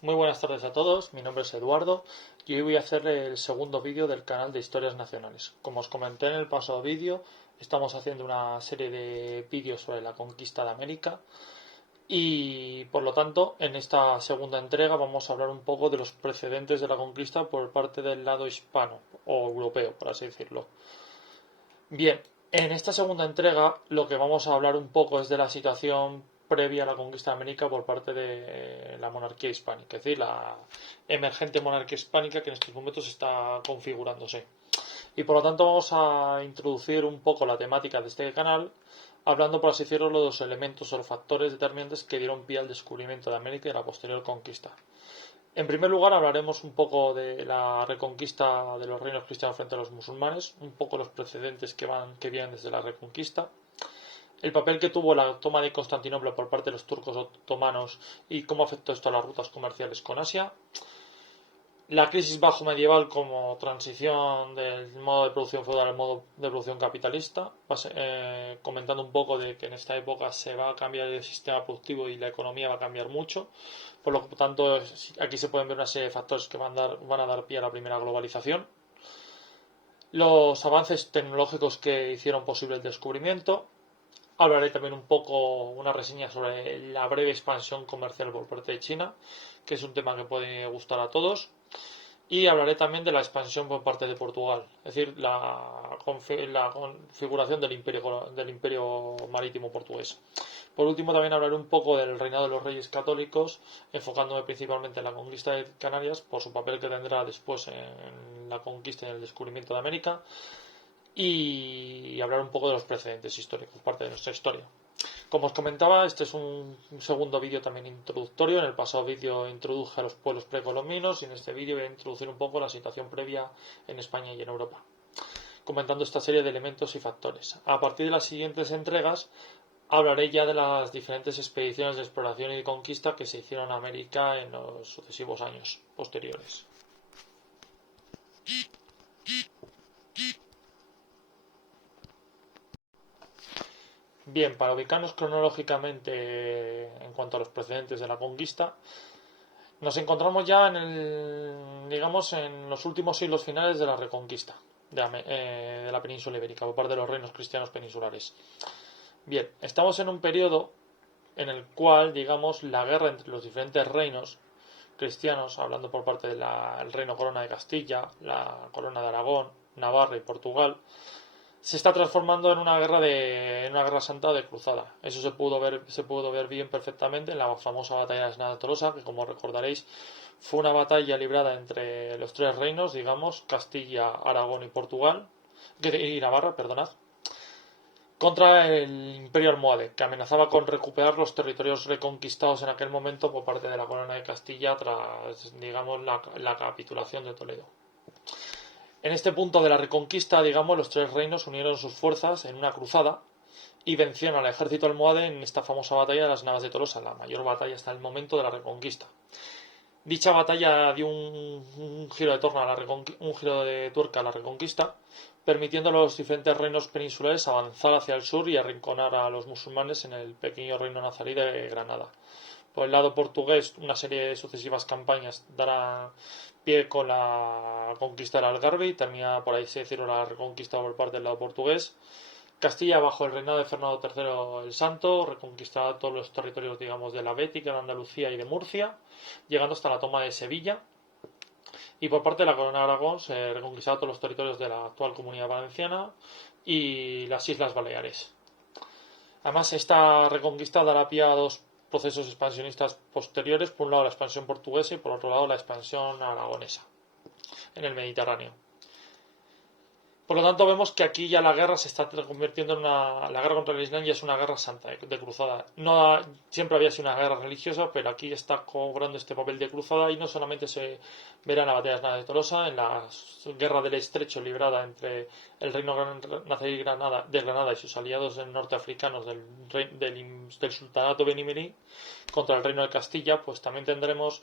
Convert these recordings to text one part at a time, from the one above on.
Muy buenas tardes a todos, mi nombre es Eduardo y hoy voy a hacer el segundo vídeo del canal de Historias Nacionales. Como os comenté en el pasado vídeo, estamos haciendo una serie de vídeos sobre la conquista de América y por lo tanto en esta segunda entrega vamos a hablar un poco de los precedentes de la conquista por parte del lado hispano o europeo, por así decirlo. Bien, en esta segunda entrega lo que vamos a hablar un poco es de la situación previa a la conquista de América por parte de la monarquía hispánica, es decir, la emergente monarquía hispánica que en estos momentos está configurándose. Y por lo tanto vamos a introducir un poco la temática de este canal, hablando por así decirlo de los elementos o los factores determinantes que dieron pie al descubrimiento de América y la posterior conquista. En primer lugar, hablaremos un poco de la reconquista de los reinos cristianos frente a los musulmanes, un poco los precedentes que vienen desde la reconquista, el papel que tuvo la toma de Constantinopla por parte de los turcos otomanos y cómo afectó esto a las rutas comerciales con Asia, la crisis bajo medieval como transición del modo de producción feudal al modo de producción capitalista, comentando un poco de que en esta época se va a cambiar el sistema productivo y la economía va a cambiar mucho, por lo tanto aquí se pueden ver una serie de factores que van a dar pie a la primera globalización, los avances tecnológicos que hicieron posible el descubrimiento. Hablaré también un poco, una reseña sobre la breve expansión comercial por parte de China, que es un tema que puede gustar a todos. Y hablaré también de la expansión por parte de Portugal, es decir, la configuración del imperio marítimo portugués. Por último, también hablaré un poco del reinado de los reyes católicos, enfocándome principalmente en la conquista de Canarias, por su papel que tendrá después en la conquista y en el descubrimiento de América, y hablar un poco de los precedentes históricos, parte de nuestra historia. Como os comentaba, este es un segundo vídeo también introductorio. En el pasado vídeo introduje a los pueblos precolombinos y en este vídeo voy a introducir un poco la situación previa en España y en Europa, comentando esta serie de elementos y factores. A partir de las siguientes entregas hablaré ya de las diferentes expediciones de exploración y conquista que se hicieron a América en los sucesivos años posteriores. Bien, para ubicarnos cronológicamente en cuanto a los precedentes de la conquista, nos encontramos ya digamos, en los últimos siglos finales de la reconquista de la península ibérica por parte de los reinos cristianos peninsulares. Bien, estamos en un periodo en el cual, digamos, la guerra entre los diferentes reinos cristianos, hablando por parte del reino corona de Castilla, la corona de Aragón, Navarra y Portugal, se está transformando en una guerra santa de cruzada. Eso se pudo ver bien perfectamente en la famosa batalla de las Naves de Tolosa, que como recordaréis fue una batalla librada entre los tres reinos, digamos, Castilla, Aragón y Portugal, y Navarra, perdonad, contra el Imperio Almohade, que amenazaba con recuperar los territorios reconquistados en aquel momento por parte de la corona de Castilla tras, digamos, la capitulación de Toledo. En este punto de la reconquista, digamos, los tres reinos unieron sus fuerzas en una cruzada y vencieron al ejército almohade en esta famosa batalla de las Navas de Tolosa, la mayor batalla hasta el momento de la reconquista. Dicha batalla dio un giro un giro de tuerca a la reconquista, permitiendo a los diferentes reinos peninsulares avanzar hacia el sur y arrinconar a los musulmanes en el pequeño reino nazarí de Granada. Por el lado portugués, una serie de sucesivas campañas dará pie con la conquista del Algarve y termina, por ahí se decirlo, la reconquista por parte del lado portugués. Castilla, bajo el reinado de Fernando III el Santo, reconquistará todos los territorios, digamos, de la Bética, de Andalucía y de Murcia, llegando hasta la toma de Sevilla. Y por parte de la corona de Aragón se reconquistará todos los territorios de la actual Comunidad Valenciana y las Islas Baleares. Además, esta reconquista dará pie a dos procesos expansionistas posteriores, por un lado la expansión portuguesa y por otro lado la expansión aragonesa en el Mediterráneo. Por lo tanto, vemos que aquí ya la guerra se está convirtiendo en la guerra contra el Islam ya es una guerra santa, de cruzada. No siempre había sido una guerra religiosa, pero aquí está cobrando este papel de cruzada y no solamente se verá en la batalla de las Naves de Tolosa, en la guerra del Estrecho librada entre el reino nazarí de Granada y sus aliados norteafricanos del sultanato benímení contra el reino de Castilla, pues también tendremos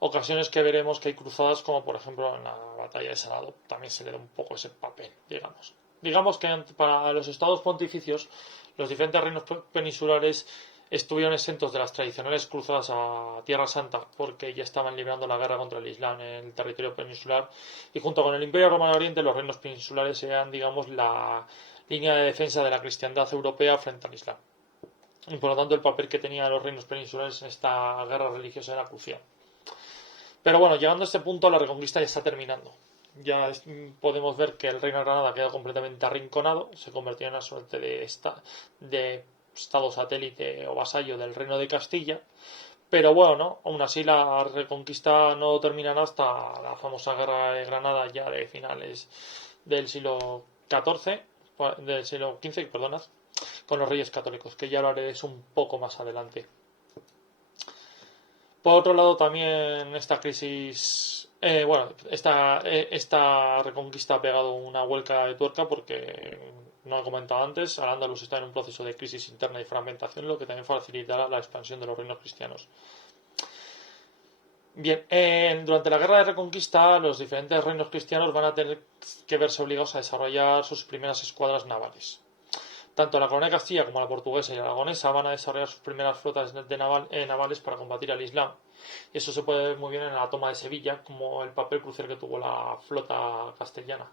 ocasiones que veremos que hay cruzadas, como por ejemplo en la batalla de Salado, también se le da un poco ese papel, digamos. Digamos que para los estados pontificios, los diferentes reinos peninsulares estuvieron exentos de las tradicionales cruzadas a Tierra Santa porque ya estaban librando la guerra contra el Islam en el territorio peninsular, y junto con el Imperio Romano de Oriente los reinos peninsulares eran, digamos, la línea de defensa de la cristiandad europea frente al Islam, y por lo tanto el papel que tenían los reinos peninsulares en esta guerra religiosa era crucial. Pero bueno, llegando a este punto la reconquista ya está terminando. Ya podemos ver que el reino de Granada queda completamente arrinconado, se convirtió en una suerte de estado satélite o vasallo del reino de Castilla. Pero bueno, ¿no? Aún así la reconquista no terminará hasta la famosa guerra de Granada, ya de finales del siglo XIV, del siglo XV, perdonad, con los reyes católicos, que ya lo haré de eso un poco más adelante. Por otro lado, también esta crisis, esta reconquista ha pegado una vuelta de tuerca porque, no he comentado antes, Al-Ándalus está en un proceso de crisis interna y fragmentación, lo que también facilitará la expansión de los reinos cristianos. Bien, durante la guerra de reconquista, los diferentes reinos cristianos van a tener que verse obligados a desarrollar sus primeras escuadras navales. Tanto la corona de Castilla como la portuguesa y la aragonesa van a desarrollar sus primeras flotas navales para combatir al Islam. Y eso se puede ver muy bien en la toma de Sevilla, como el papel crucial que tuvo la flota castellana.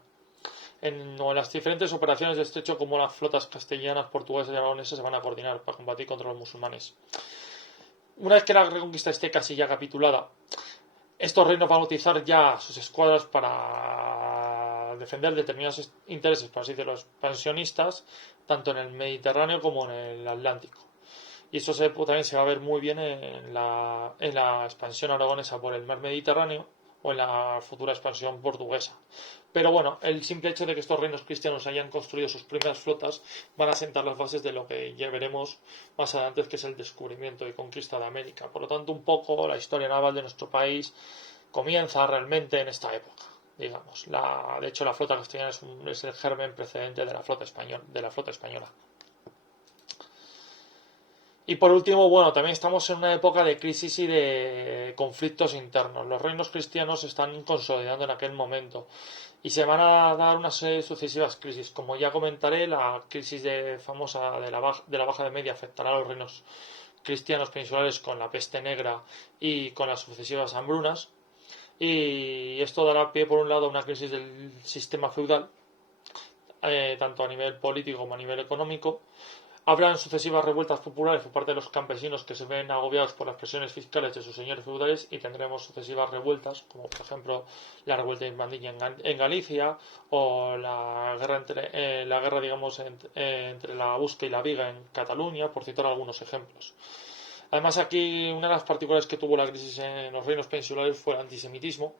En las diferentes operaciones de estrecho, como las flotas castellanas, portuguesas y aragonesas se van a coordinar para combatir contra los musulmanes. Una vez que la reconquista esté casi ya capitulada, estos reinos van a utilizar ya sus escuadras para defender determinados intereses, por así decirlo, expansionistas, tanto en el Mediterráneo como en el Atlántico. Y eso también se va a ver muy bien en la expansión aragonesa por el mar Mediterráneo o en la futura expansión portuguesa. Pero bueno, el simple hecho de que estos reinos cristianos hayan construido sus primeras flotas van a sentar las bases de lo que ya veremos más adelante, que es el descubrimiento y conquista de América. Por lo tanto, un poco la historia naval de nuestro país comienza realmente en esta época, digamos. De hecho, la flota castellana es el germen precedente de la flota española. Y por último, bueno, también estamos en una época de crisis y de conflictos internos. Los reinos cristianos se están consolidando en aquel momento y se van a dar una serie de sucesivas crisis. Como ya comentaré, la crisis famosa de la Baja de Media afectará a los reinos cristianos peninsulares con la peste negra y con las sucesivas hambrunas. Y esto dará pie, por un lado, a una crisis del sistema feudal, tanto a nivel político como a nivel económico. Habrán sucesivas revueltas populares por parte de los campesinos que se ven agobiados por las presiones fiscales de sus señores feudales, y tendremos sucesivas revueltas, como por ejemplo la revuelta de Irmandiña en Galicia, o la guerra digamos entre la Busca y la Viga en Cataluña, por citar algunos ejemplos. Además, aquí una de las particularidades que tuvo la crisis en los reinos peninsulares fue el antisemitismo.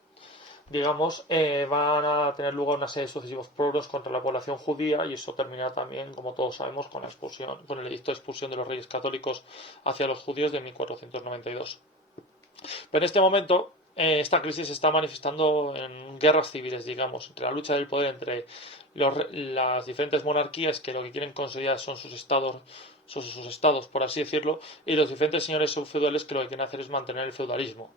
Digamos, van a tener lugar una serie de sucesivos pogroms contra la población judía, y eso terminará también, como todos sabemos, con el edicto de expulsión de los reyes católicos hacia los judíos de 1492. Pero en este momento, esta crisis se está manifestando en guerras civiles, digamos, entre la lucha del poder entre las diferentes monarquías, que lo que quieren consolidar son sus estados, por así decirlo, y los diferentes señores feudales, que lo que quieren hacer es mantener el feudalismo.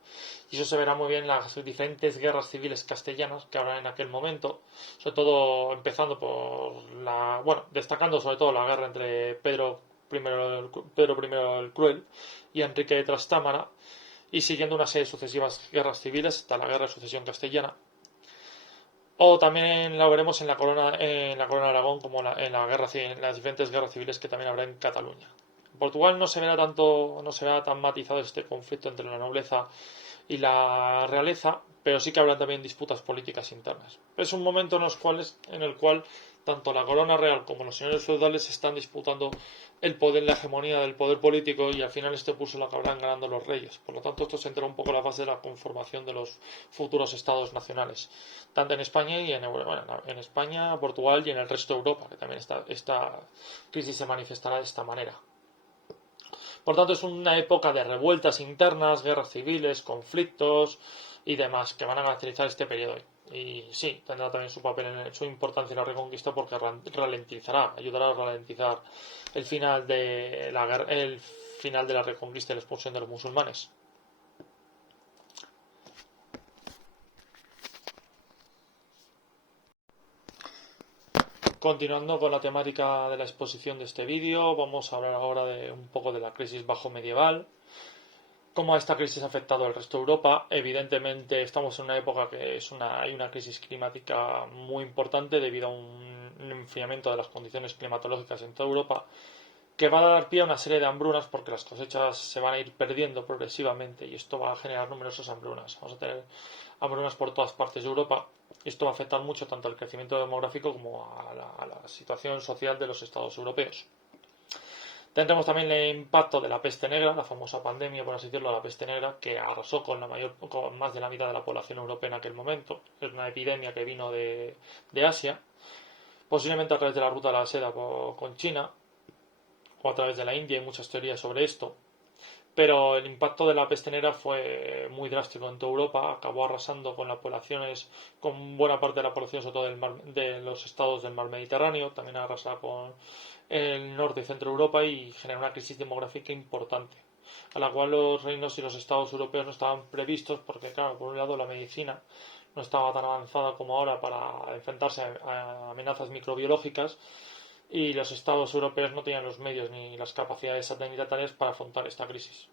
Y eso se verá muy bien en las diferentes guerras civiles castellanas que habrá en aquel momento, sobre todo empezando destacando sobre todo la guerra entre Pedro I el Cruel y Enrique de Trastámara, y siguiendo una serie de sucesivas guerras civiles hasta la guerra de sucesión castellana. O también la veremos en la corona de Aragón, como en las diferentes guerras civiles que también habrá en Cataluña. En Portugal no se verá tan matizado este conflicto entre la nobleza y la realeza, pero sí que habrá también disputas políticas internas. Es un momento en el cual tanto la corona real como los señores feudales están disputando el poder, la hegemonía del poder político, y al final este pulso lo acabarán ganando los reyes. Por lo tanto, esto se entra un poco en la fase de la conformación de los futuros estados nacionales, tanto en España y en España, Portugal y en el resto de Europa, que también esta crisis se manifestará de esta manera. Por tanto, es una época de revueltas internas, guerras civiles, conflictos y demás que van a caracterizar este periodo. Y sí, tendrá también su importancia en la reconquista, porque ayudará a ralentizar el final de la reconquista y la expulsión de los musulmanes. Continuando con la temática de la exposición de este vídeo, vamos a hablar ahora de un poco de la crisis bajo medieval. Cómo esta crisis ha afectado al resto de Europa. Evidentemente estamos en una época que hay una crisis climática muy importante debido a un enfriamiento de las condiciones climatológicas en toda Europa, que va a dar pie a una serie de hambrunas porque las cosechas se van a ir perdiendo progresivamente y esto va a generar numerosas hambrunas. Vamos a tener hambrunas por todas partes de Europa. Esto va a afectar mucho tanto al crecimiento demográfico como a la situación social de los estados europeos. Tendremos también el impacto de la peste negra, la famosa pandemia, por así decirlo, la peste negra, que arrasó con más de la mitad de la población europea en aquel momento. Es una epidemia que vino de Asia, posiblemente a través de la ruta de la seda con China, o a través de la India. Hay muchas teorías sobre esto. Pero el impacto de la peste negra fue muy drástico en toda Europa, acabó arrasando con las poblaciones, con buena parte de la población, sobre todo de los estados del mar Mediterráneo, también arrasa con el norte y centro de Europa y genera una crisis demográfica importante, a la cual los reinos y los estados europeos no estaban previstos porque, claro, por un lado la medicina no estaba tan avanzada como ahora para enfrentarse a amenazas microbiológicas, y los estados europeos no tenían los medios ni las capacidades sanitarias para afrontar esta crisis.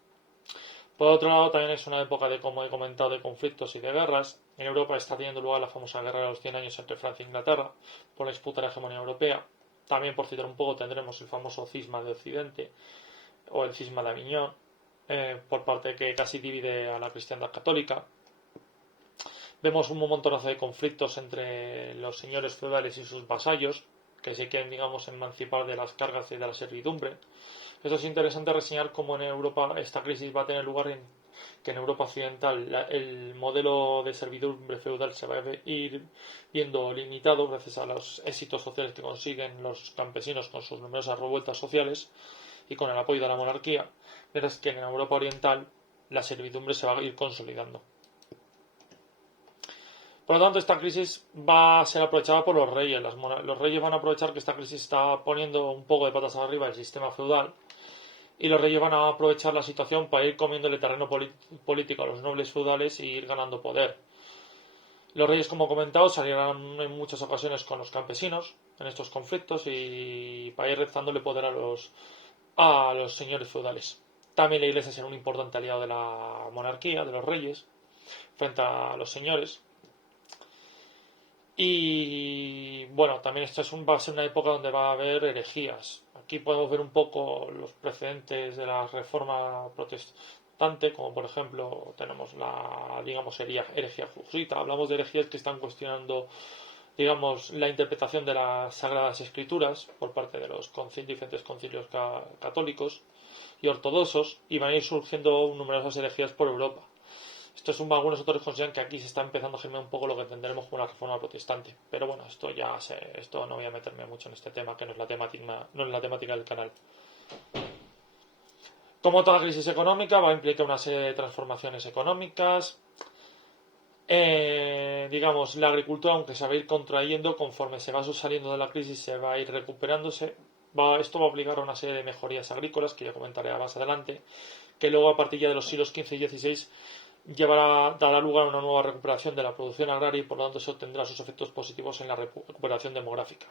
Por otro lado, también es una época de, como he comentado, de conflictos y de guerras. En Europa está teniendo lugar la famosa guerra de los 100 años entre Francia e Inglaterra por la disputa de la hegemonía europea. También, por citar un poco, tendremos el famoso cisma de Occidente o el cisma de Aviñón, por parte que casi divide a la cristiandad católica. Vemos un montonazo de conflictos entre los señores feudales y sus vasallos, que se quieren, digamos, emancipar de las cargas y de la servidumbre. Esto es interesante reseñar cómo en Europa esta crisis va a tener lugar que en Europa occidental el modelo de servidumbre feudal se va a ir viendo limitado gracias a los éxitos sociales que consiguen los campesinos con sus numerosas revueltas sociales y con el apoyo de la monarquía, mientras que en Europa oriental la servidumbre se va a ir consolidando. Por lo tanto, esta crisis va a ser aprovechada por los reyes. Los reyes van a aprovechar que esta crisis está poniendo un poco de patas arriba el sistema feudal, y los reyes van a aprovechar la situación para ir comiéndole terreno político a los nobles feudales y ir ganando poder. Los reyes, como he comentado, salirán en muchas ocasiones con los campesinos en estos conflictos y para ir rezándole poder a los señores feudales. También la iglesia será un importante aliado de la monarquía, de los reyes, frente a los señores. Y bueno, también esto va a ser una época donde va a haber herejías. Aquí podemos ver un poco los precedentes de la reforma protestante, como por ejemplo tenemos digamos, herejía jusita. Hablamos de herejías que están cuestionando, digamos, la interpretación de las Sagradas Escrituras por parte de los diferentes concilios católicos y ortodoxos, y van a ir surgiendo numerosas herejías por Europa. Algunos autores consideran que aquí se está empezando a germinar un poco lo que entenderemos como la reforma protestante. Pero bueno, esto no voy a meterme mucho en este tema, que no es la temática del canal. Como toda crisis económica, va a implicar una serie de transformaciones económicas. Digamos, la agricultura, aunque se va a ir contrayendo conforme se va saliendo de la crisis, se va a ir recuperándose. Esto va a obligar a una serie de mejorías agrícolas, que ya comentaré más adelante, que luego a partir ya de los siglos XV y XVI dará lugar a una nueva recuperación de la producción agraria y por lo tanto eso tendrá sus efectos positivos en la recuperación demográfica.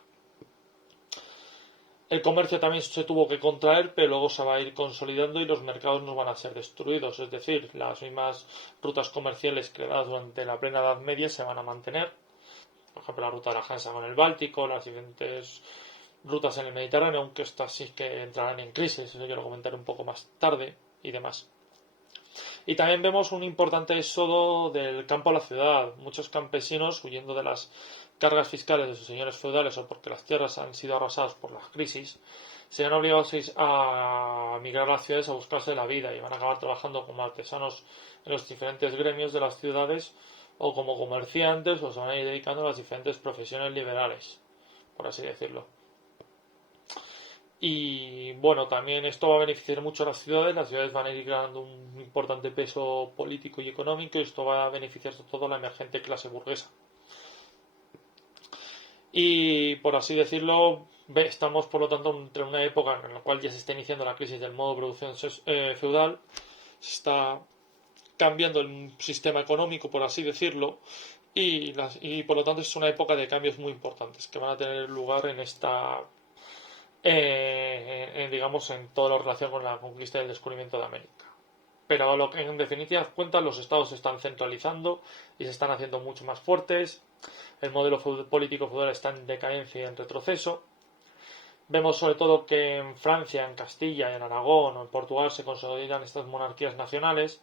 El comercio también se tuvo que contraer, pero luego se va a ir consolidando y los mercados no van a ser destruidos, es decir, las mismas rutas comerciales creadas durante la plena Edad Media se van a mantener, por ejemplo la ruta de la Hansa con el Báltico, las diferentes rutas en el Mediterráneo, aunque estas sí que entrarán en crisis, eso yo lo comentaré un poco más tarde y demás. Y también vemos un importante éxodo del campo a la ciudad. Muchos campesinos, huyendo de las cargas fiscales de sus señores feudales o porque las tierras han sido arrasadas por las crisis, se ven obligados a migrar a las ciudades a buscarse la vida y van a acabar trabajando como artesanos en los diferentes gremios de las ciudades o como comerciantes, o se van a ir dedicando a las diferentes profesiones liberales, por así decirlo. Y bueno, también esto va a beneficiar mucho a las ciudades van a ir ganando un importante peso político y económico, y esto va a beneficiar sobre todo a la emergente clase burguesa. Y por así decirlo, estamos por lo tanto entre una época en la cual ya se está iniciando la crisis del modo de producción feudal, se está cambiando el sistema económico, por así decirlo, y por lo tanto es una época de cambios muy importantes que van a tener lugar en esta, digamos, en todo lo relacionado con la conquista y el descubrimiento de América. Pero lo que en definitiva cuenta, los estados se están centralizando y se están haciendo mucho más fuertes. El modelo político feudal está en decadencia y en retroceso. Vemos sobre todo que en Francia, en Castilla, en Aragón o en Portugal se consolidan estas monarquías nacionales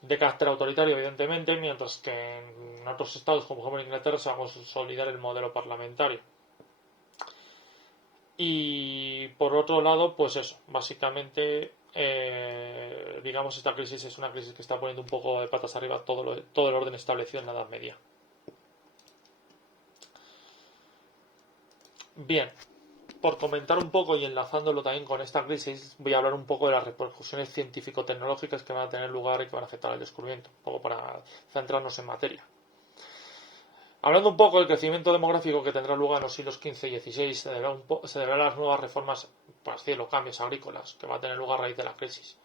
de carácter autoritario, evidentemente, mientras que en otros estados, como por ejemplo en Inglaterra, se va a consolidar el modelo parlamentario. Y por otro lado, pues eso, básicamente, digamos, esta crisis es una crisis que está poniendo un poco de patas arriba todo el orden establecido en la Edad Media. Bien, por comentar un poco y enlazándolo también con esta crisis, voy a hablar un poco de las repercusiones científico-tecnológicas que van a tener lugar y que van a afectar al descubrimiento, un poco para centrarnos en materia. Hablando un poco del crecimiento demográfico que tendrá lugar en los siglos XV y XVI, se deberá a las nuevas reformas, por así decirlo, cambios agrícolas que va a tener lugar a raíz de la crisis.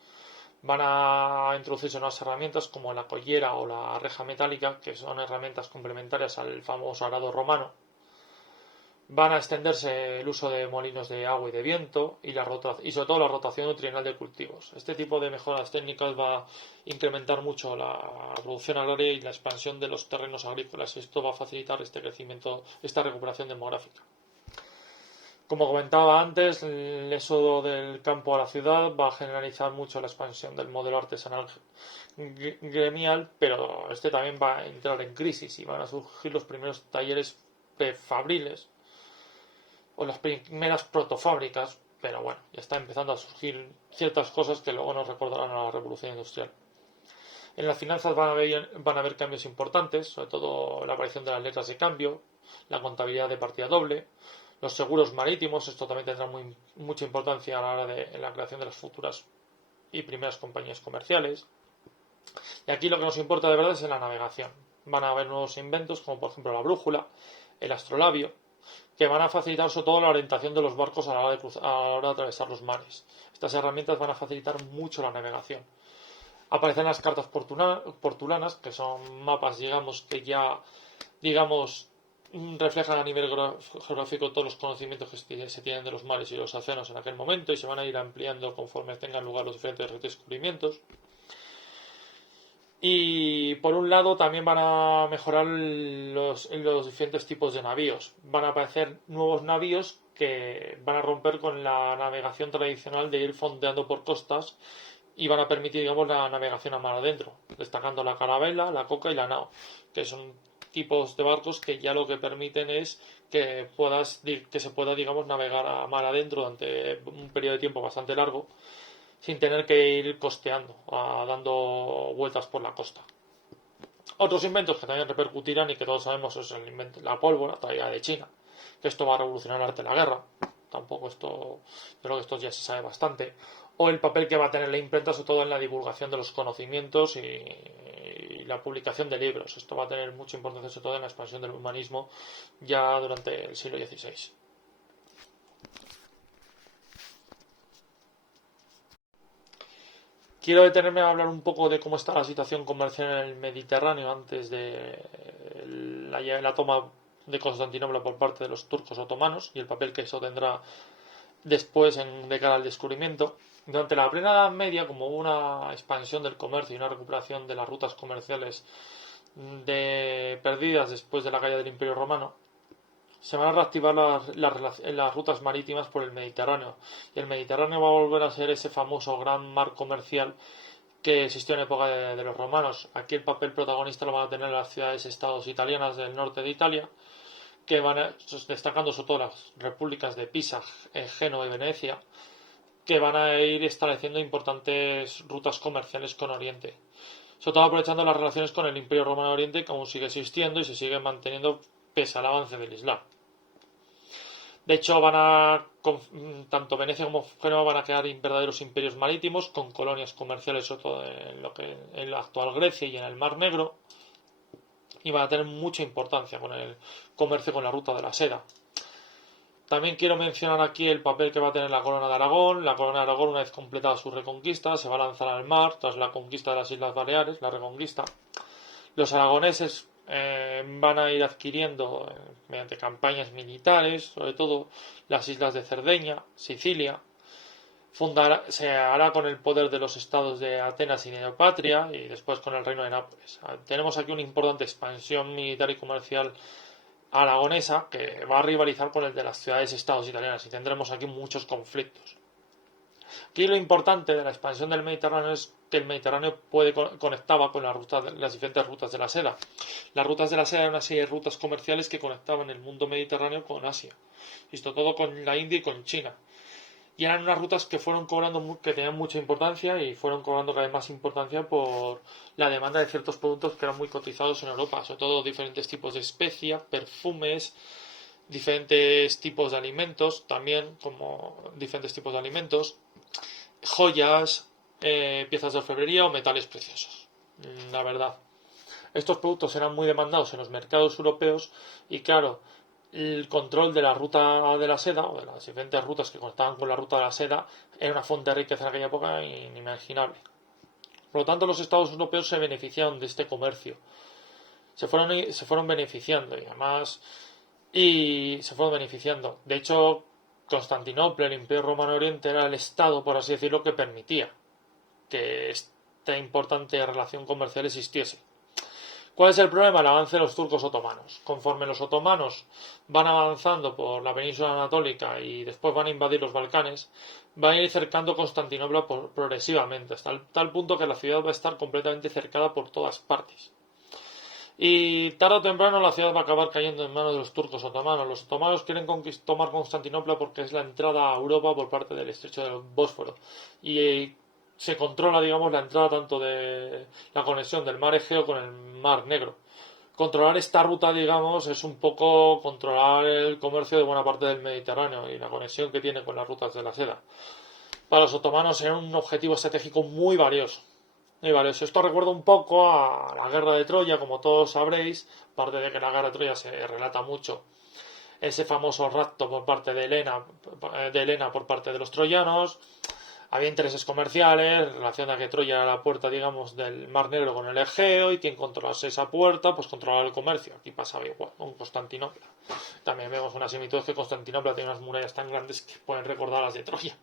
Van a introducirse nuevas herramientas como la collera o la reja metálica, que son herramientas complementarias al famoso arado romano. Van a extenderse el uso de molinos de agua y de viento y sobre todo la rotación nutricional de cultivos. Este tipo de mejoras técnicas va a incrementar mucho la producción agraria y la expansión de los terrenos agrícolas. Esto va a facilitar este crecimiento, esta recuperación demográfica. Como comentaba antes, el éxodo del campo a la ciudad va a generalizar mucho la expansión del modelo artesanal gremial, pero este también va a entrar en crisis y van a surgir los primeros talleres prefabriles o las primeras protofábricas, pero bueno, ya está empezando a surgir ciertas cosas que luego nos recordarán a la revolución industrial. En las finanzas van a haber cambios importantes, sobre todo la aparición de las letras de cambio, la contabilidad de partida doble, los seguros marítimos. Esto también tendrá mucha importancia a la hora de la creación de las futuras y primeras compañías comerciales. Y aquí lo que nos importa de verdad es en la navegación. Van a haber nuevos inventos como por ejemplo la brújula, el astrolabio, que van a facilitar sobre todo la orientación de los barcos a la hora de atravesar los mares. Estas herramientas van a facilitar mucho la navegación. Aparecen las cartas portulanas, que son mapas, digamos, que ya, digamos, reflejan a nivel geográfico todos los conocimientos que se tienen de los mares y los océanos en aquel momento y se van a ir ampliando conforme tengan lugar los diferentes descubrimientos. Y por un lado también van a mejorar los diferentes tipos de navíos. Van a aparecer nuevos navíos que van a romper con la navegación tradicional de ir fondeando por costas y van a permitir, digamos, la navegación a mar adentro, destacando la carabela, la coca y la nao, que son tipos de barcos que ya lo que permiten es que se pueda, digamos, navegar a mar adentro durante un periodo de tiempo bastante largo, sin tener que ir costeando, dando vueltas por la costa. Otros inventos que también repercutirán y que todos sabemos es el invento, la pólvora, traída de China, que esto va a revolucionar el arte de la guerra. Tampoco esto, creo que esto ya se sabe bastante. O el papel que va a tener la imprenta, sobre todo en la divulgación de los conocimientos y la publicación de libros. Esto va a tener mucha importancia, sobre todo en la expansión del humanismo ya durante el siglo XVI. Quiero detenerme a hablar un poco de cómo está la situación comercial en el Mediterráneo antes de la toma de Constantinopla por parte de los turcos otomanos y el papel que eso tendrá después de cara al descubrimiento. Durante la plena Edad Media, como hubo una expansión del comercio y una recuperación de las rutas comerciales perdidas después de la caída del Imperio Romano, se van a reactivar las rutas marítimas por el Mediterráneo. Y el Mediterráneo va a volver a ser ese famoso gran mar comercial que existió en época de los romanos. Aquí el papel protagonista lo van a tener las ciudades-estados italianas del norte de Italia, que van destacando sobre todo las repúblicas de Pisa, Génova y Venecia, que van a ir estableciendo importantes rutas comerciales con Oriente. Sobre todo aprovechando las relaciones con el Imperio Romano Oriente, que aún sigue existiendo y se sigue manteniendo pese al avance del Islam. De hecho, tanto Venecia como Génova van a crear verdaderos imperios marítimos con colonias comerciales, sobre todo en la actual Grecia y en el Mar Negro, y van a tener mucha importancia con el comercio con la ruta de la seda. También quiero mencionar aquí el papel que va a tener la Corona de Aragón. La Corona de Aragón, una vez completada su reconquista, se va a lanzar al mar tras la conquista de las Islas Baleares, la reconquista. Los aragoneses van a ir adquiriendo, mediante campañas militares, sobre todo las islas de Cerdeña, Sicilia. Se hará con el poder de los estados de Atenas y Neopatria y después con el reino de Nápoles. Tenemos aquí una importante expansión militar y comercial aragonesa que va a rivalizar con el de las ciudades-estados italianas y tendremos aquí muchos conflictos. Aquí lo importante de la expansión del Mediterráneo es que el Mediterráneo conectaba con las diferentes rutas de la seda. Las rutas de la seda eran una serie de rutas comerciales que conectaban el mundo mediterráneo con Asia, y esto todo con la India y con China. Y eran unas rutas que fueron cobrando, que tenían mucha importancia y fueron cobrando cada vez más importancia por la demanda de ciertos productos que eran muy cotizados en Europa, sobre todo diferentes tipos de especias, perfumes, diferentes tipos de alimentos, también como diferentes tipos de alimentos, joyas, piezas de orfebrería o metales preciosos. La verdad, estos productos eran muy demandados en los mercados europeos y claro, el control de la ruta de la seda o de las diferentes rutas que conectaban con la ruta de la seda era una fuente de riqueza en aquella época inimaginable. Por lo tanto, los estados europeos se beneficiaron de este comercio. Se fueron beneficiando y además se fueron beneficiando. De hecho, Constantinopla, el Imperio Romano Oriente, era el estado, por así decirlo, que permitía que esta importante relación comercial existiese. ¿Cuál es el problema? El avance de los turcos otomanos. Conforme los otomanos van avanzando por la península anatólica y después van a invadir los Balcanes, van a ir cercando Constantinopla progresivamente, hasta tal punto que la ciudad va a estar completamente cercada por todas partes. Y tarde o temprano la ciudad va a acabar cayendo en manos de los turcos otomanos. Los otomanos quieren tomar Constantinopla porque es la entrada a Europa por parte del estrecho del Bósforo. Y se controla, digamos, la entrada tanto de la conexión del mar Egeo con el mar Negro. Controlar esta ruta, digamos, es un poco controlar el comercio de buena parte del Mediterráneo y la conexión que tiene con las rutas de la seda. Para los otomanos era un objetivo estratégico muy valioso. Muy valioso. Esto recuerda un poco a la guerra de Troya, como todos sabréis, aparte de que la guerra de Troya se relata mucho ese famoso rapto por parte de Helena por parte de los troyanos. Había intereses comerciales, relación a que Troya era la puerta, digamos, del Mar Negro con el Egeo, y quien controlase esa puerta, pues controlaba el comercio. Aquí pasaba igual con Constantinopla. También vemos una similitud que Constantinopla tiene unas murallas tan grandes que pueden recordar las de Troya,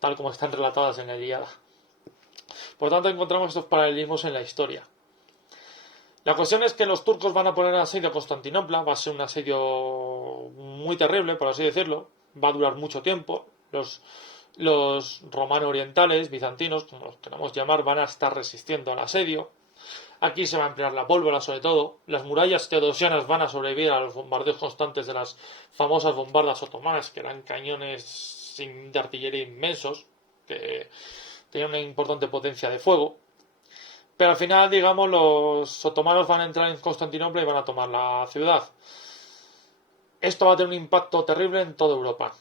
tal como están relatadas en la Ilíada. Por tanto, encontramos estos paralelismos en la historia. La cuestión es que los turcos van a poner asedio a Constantinopla, va a ser un asedio muy terrible, por así decirlo, va a durar mucho tiempo. Los romanos orientales, bizantinos, como los queramos llamar, van a estar resistiendo al asedio. Aquí se va a emplear la pólvora, sobre todo. Las murallas teodosianas van a sobrevivir a los bombardeos constantes de las famosas bombardas otomanas, que eran cañones de artillería inmensos, que tenían una importante potencia de fuego. Pero al final, digamos, los otomanos van a entrar en Constantinopla y van a tomar la ciudad. Esto va a tener un impacto terrible en toda Europa.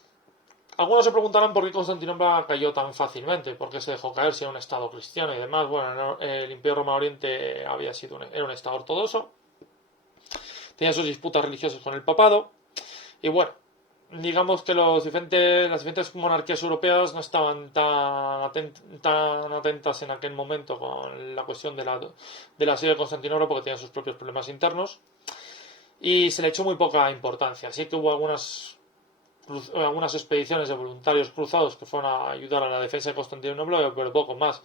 Algunos se preguntarán por qué Constantinopla cayó tan fácilmente, por qué se dejó caer si era un estado cristiano y demás. Bueno, el Imperio Romano Oriente era un estado ortodoxo, tenía sus disputas religiosas con el papado, y bueno, digamos que las diferentes monarquías europeas no estaban tan atentas en aquel momento con la cuestión de la asedio de Constantinopla, porque tenían sus propios problemas internos, y se le echó muy poca importancia. Así que hubo algunas expediciones de voluntarios cruzados que fueron a ayudar a la defensa de Constantinopla, pero poco más.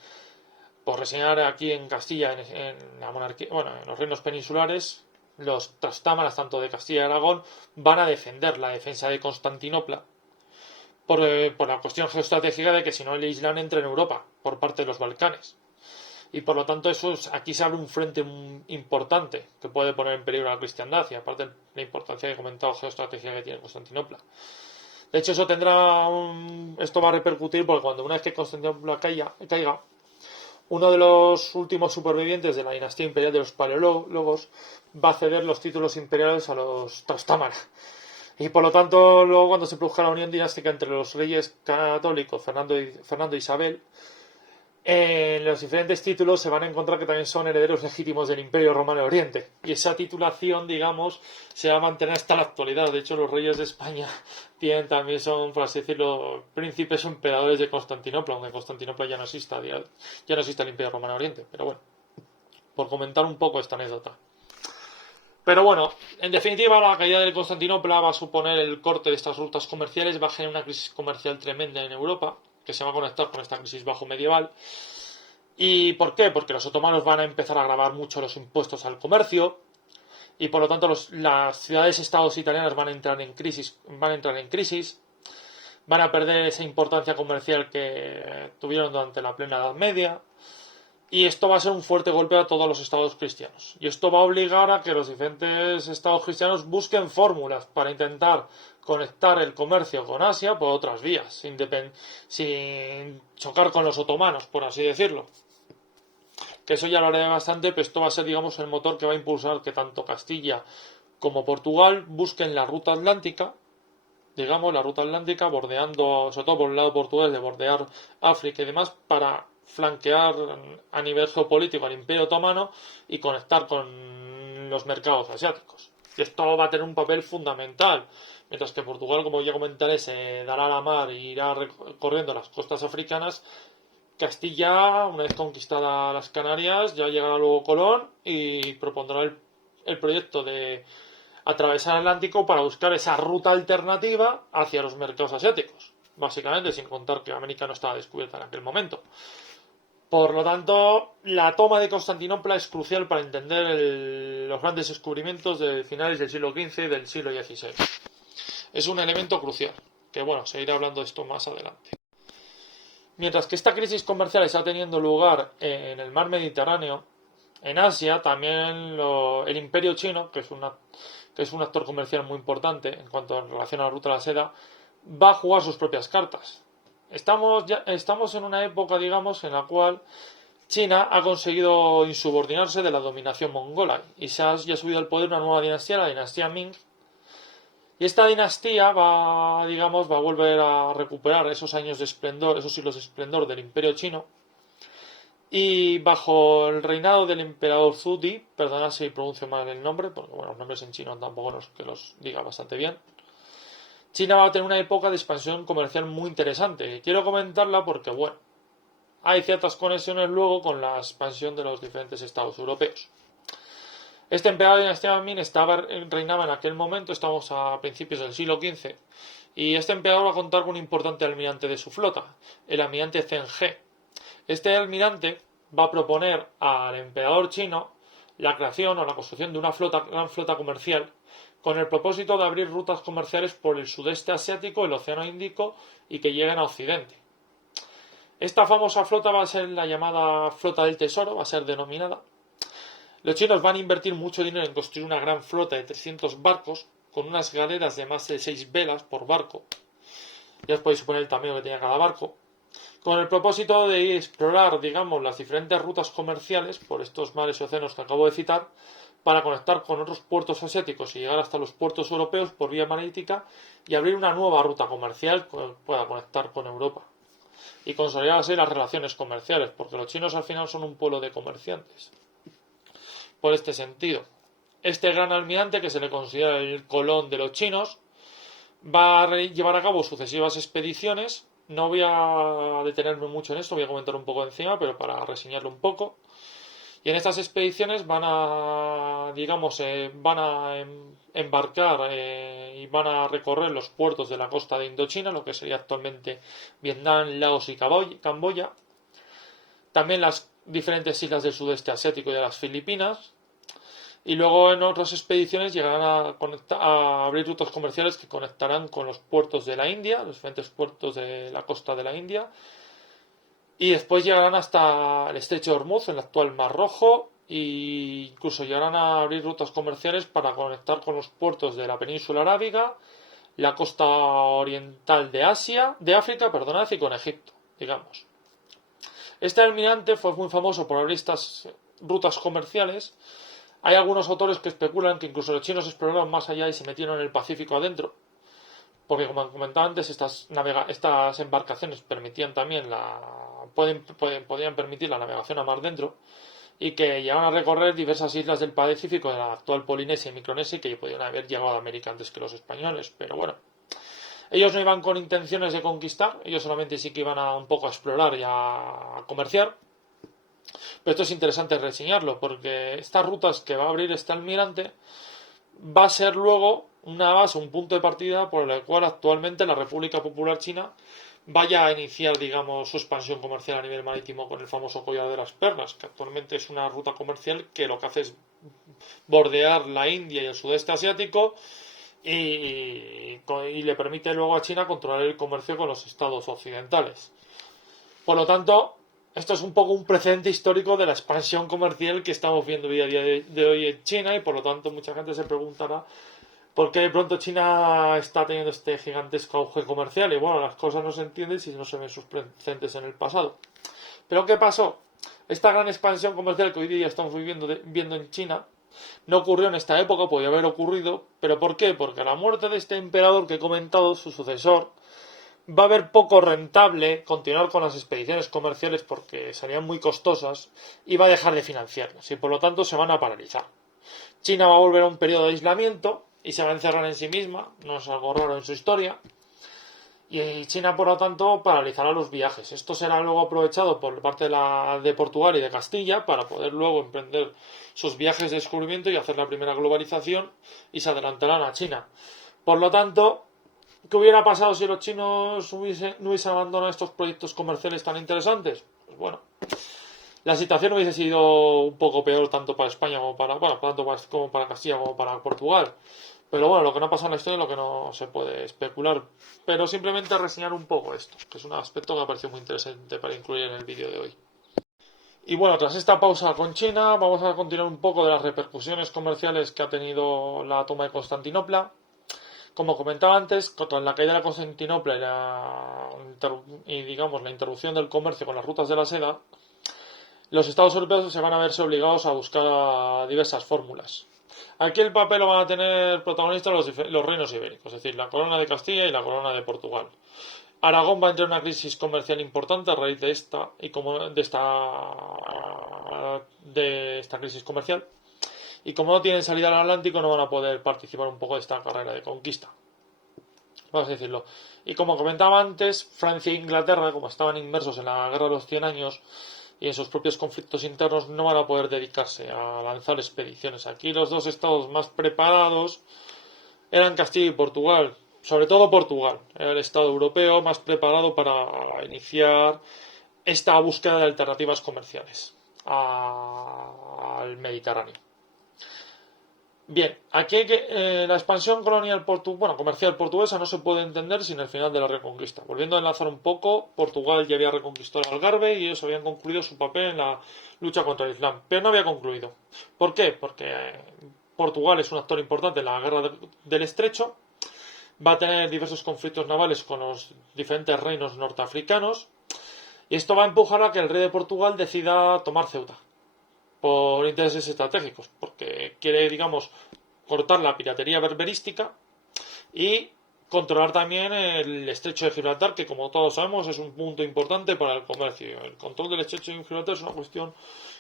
Por reseñar, aquí en Castilla, en la monarquía, bueno, en los reinos peninsulares, los trastámaras, tanto de Castilla y Aragón, van a defender la defensa de Constantinopla por la cuestión geoestratégica de que si no el Islam entra en Europa por parte de los Balcanes. Y por lo tanto aquí se abre un frente importante que puede poner en peligro a la cristiandad, y aparte de la importancia que he comentado geoestratégica que tiene Constantinopla. De hecho, esto va a repercutir porque una vez que Constantinopla caiga, uno de los últimos supervivientes de la dinastía imperial de los Paleólogos va a ceder los títulos imperiales a los Trastámara. Y por lo tanto, luego cuando se produzca la unión dinástica entre los reyes católicos Fernando e Isabel, En los diferentes títulos se van a encontrar que también son herederos legítimos del Imperio Romano de Oriente. Y esa titulación, digamos, se va a mantener hasta la actualidad. De hecho, los reyes de España también son, por así decirlo, príncipes o emperadores de Constantinopla, aunque Constantinopla ya no exista, ya no existe el Imperio Romano de Oriente. Pero bueno, por comentar un poco esta anécdota. Pero bueno, en definitiva, la caída de Constantinopla va a suponer el corte de estas rutas comerciales, va a generar una crisis comercial tremenda en Europa, que se va a conectar con esta crisis bajo medieval. ¿Y por qué? Porque los otomanos van a empezar a gravar mucho los impuestos al comercio y por lo tanto las ciudades-estados italianas van a entrar en crisis, van a perder esa importancia comercial que tuvieron durante la plena Edad Media. Y esto va a ser un fuerte golpe a todos los estados cristianos. Y esto va a obligar a que los diferentes estados cristianos busquen fórmulas para intentar conectar el comercio con Asia por otras vías, sin chocar con los otomanos, por así decirlo. Que eso ya lo haré bastante, pero esto va a ser, digamos, el motor que va a impulsar que tanto Castilla como Portugal busquen la ruta atlántica, bordeando, sobre todo por el lado portugués, de bordear África y demás, para flanquear a nivel geopolítico al Imperio Otomano y conectar con los mercados asiáticos. Y esto va a tener un papel fundamental, mientras que Portugal, como ya comentaré, se dará a la mar e irá recorriendo las costas africanas. Castilla, una vez conquistadas las Canarias, ya llegará luego Colón y propondrá el proyecto de atravesar el Atlántico para buscar esa ruta alternativa hacia los mercados asiáticos, básicamente, sin contar que América no estaba descubierta en aquel momento. Por lo tanto, la toma de Constantinopla es crucial para entender los grandes descubrimientos de finales del siglo XV y del siglo XVI. Es un elemento crucial, que bueno, seguiré hablando de esto más adelante. Mientras que esta crisis comercial está teniendo lugar en el mar Mediterráneo, en Asia también el Imperio Chino, que es un actor comercial muy importante en cuanto a relación a la ruta de la seda, va a jugar sus propias cartas. Estamos en una época, digamos, en la cual China ha conseguido insubordinarse de la dominación mongola y se ha subido al poder una nueva dinastía, la dinastía Ming. Y esta dinastía va a volver a recuperar esos años de esplendor, esos siglos de esplendor del Imperio Chino. Y bajo el reinado del emperador Zudi, perdonad si pronuncio mal el nombre, porque bueno, los nombres en chino tampoco es que los diga bastante bien, China va a tener una época de expansión comercial muy interesante. Y quiero comentarla porque, bueno, hay ciertas conexiones luego con la expansión de los diferentes estados europeos. Este emperador de dinastía Ming reinaba en aquel momento, estamos a principios del siglo XV, y este emperador va a contar con un importante almirante de su flota, el almirante Zheng He. Este almirante va a proponer al emperador chino la creación o la construcción de una gran flota comercial con el propósito de abrir rutas comerciales por el sudeste asiático, el Océano Índico y que lleguen a Occidente. Esta famosa flota va a ser la llamada Flota del Tesoro, va a ser denominada. Los chinos van a invertir mucho dinero en construir una gran flota de 300 barcos con unas galeras de más de 6 velas por barco. Ya os podéis suponer el tamaño que tenía cada barco. Con el propósito de explorar, digamos, las diferentes rutas comerciales por estos mares y océanos que acabo de citar, para conectar con otros puertos asiáticos y llegar hasta los puertos europeos por vía marítima y abrir una nueva ruta comercial que pueda conectar con Europa. Y consolidar así las relaciones comerciales, porque los chinos al final son un pueblo de comerciantes. Por este sentido, este gran almirante, que se le considera el Colón de los chinos, va a llevar a cabo sucesivas expediciones. No voy a detenerme mucho en esto, voy a comentar un poco encima, pero para reseñarlo un poco. Y en estas expediciones van a embarcar y van a recorrer los puertos de la costa de Indochina, lo que sería actualmente Vietnam, Laos y Camboya. También las diferentes islas del sudeste asiático y de las Filipinas. Y luego en otras expediciones llegarán a abrir rutas comerciales que conectarán con los puertos de la India, los diferentes puertos de la costa de la India. Y después llegarán hasta el estrecho de Hormuz, en el actual Mar Rojo, e incluso llegarán a abrir rutas comerciales para conectar con los puertos de la península arábiga, la costa oriental de África, y con Egipto, digamos. Este almirante fue muy famoso por abrir estas rutas comerciales. Hay algunos autores que especulan que incluso los chinos exploraron más allá y se metieron en el Pacífico adentro, porque como comentaba antes, estas embarcaciones permitían también la podían permitir la navegación a mar dentro y que llegaban a recorrer diversas islas del Pacífico de la actual Polinesia y Micronesia y que podían haber llegado a América antes que los españoles, pero bueno. Ellos no iban con intenciones de conquistar, ellos solamente sí que iban a un poco a explorar y a comerciar. Pero esto es interesante reseñarlo, porque estas rutas que va a abrir este almirante va a ser luego una base, un punto de partida por el cual actualmente la República Popular China vaya a iniciar, digamos, su expansión comercial a nivel marítimo con el famoso collar de las perlas, que actualmente es una ruta comercial que lo que hace es bordear la India y el sudeste asiático y le permite luego a China controlar el comercio con los estados occidentales. Por lo tanto, esto es un poco un precedente histórico de la expansión comercial que estamos viendo día a día de hoy en China y por lo tanto mucha gente se preguntará por qué de pronto China está teniendo este gigantesco auge comercial y bueno, las cosas no se entienden si no se ven sus precedentes en el pasado. Pero ¿qué pasó? Esta gran expansión comercial que hoy día estamos viendo en China no ocurrió en esta época, podía haber ocurrido, pero ¿por qué? Porque a la muerte de este emperador que he comentado, su sucesor, va a haber poco rentable continuar con las expediciones comerciales porque serían muy costosas y va a dejar de financiarlas y por lo tanto se van a paralizar. China va a volver a un periodo de aislamiento y se va a encerrar en sí misma, no es algo raro en su historia, y China por lo tanto paralizará los viajes. Esto será luego aprovechado por parte de Portugal y de Castilla para poder luego emprender sus viajes de descubrimiento y hacer la primera globalización y se adelantarán a China. Por lo tanto, ¿qué hubiera pasado si los chinos no hubiesen abandonado estos proyectos comerciales tan interesantes? Pues bueno, la situación hubiese sido un poco peor tanto para España como para Castilla como para Portugal. Pero bueno, lo que no pasa en la historia es lo que no se puede especular. Pero simplemente reseñar un poco esto, que es un aspecto que me ha parecido muy interesante para incluir en el vídeo de hoy. Y bueno, tras esta pausa con China, vamos a continuar un poco de las repercusiones comerciales que ha tenido la toma de Constantinopla. Como comentaba antes, tras la caída de Constantinopla y digamos la interrupción del comercio con las rutas de la seda, los estados europeos se van a verse obligados a buscar diversas fórmulas. Aquí el papel lo van a tener protagonistas los reinos ibéricos, es decir, la corona de Castilla y la corona de Portugal. Aragón va a entrar en una crisis comercial importante a raíz de esta crisis comercial. Y como no tienen salida al Atlántico, no van a poder participar un poco de esta carrera de conquista. Vamos a decirlo. Y como comentaba antes, Francia e Inglaterra, como estaban inmersos en la Guerra de los 100 años y en sus propios conflictos internos, no van a poder dedicarse a lanzar expediciones. Aquí los dos estados más preparados eran Castilla y Portugal. Sobre todo Portugal, era el estado europeo más preparado para iniciar esta búsqueda de alternativas comerciales al Mediterráneo. Bien, aquí hay la expansión comercial portuguesa no se puede entender sin el final de la Reconquista. Volviendo a enlazar un poco, Portugal ya había reconquistado el Algarve y ellos habían concluido su papel en la lucha contra el Islam, pero no había concluido. ¿Por qué? Porque Portugal es un actor importante en la guerra del Estrecho, va a tener diversos conflictos navales con los diferentes reinos norteafricanos y esto va a empujar a que el rey de Portugal decida tomar Ceuta por intereses estratégicos, porque quiere, digamos, cortar la piratería berberística y controlar también el estrecho de Gibraltar, que como todos sabemos es un punto importante para el comercio. El control del estrecho de Gibraltar es una cuestión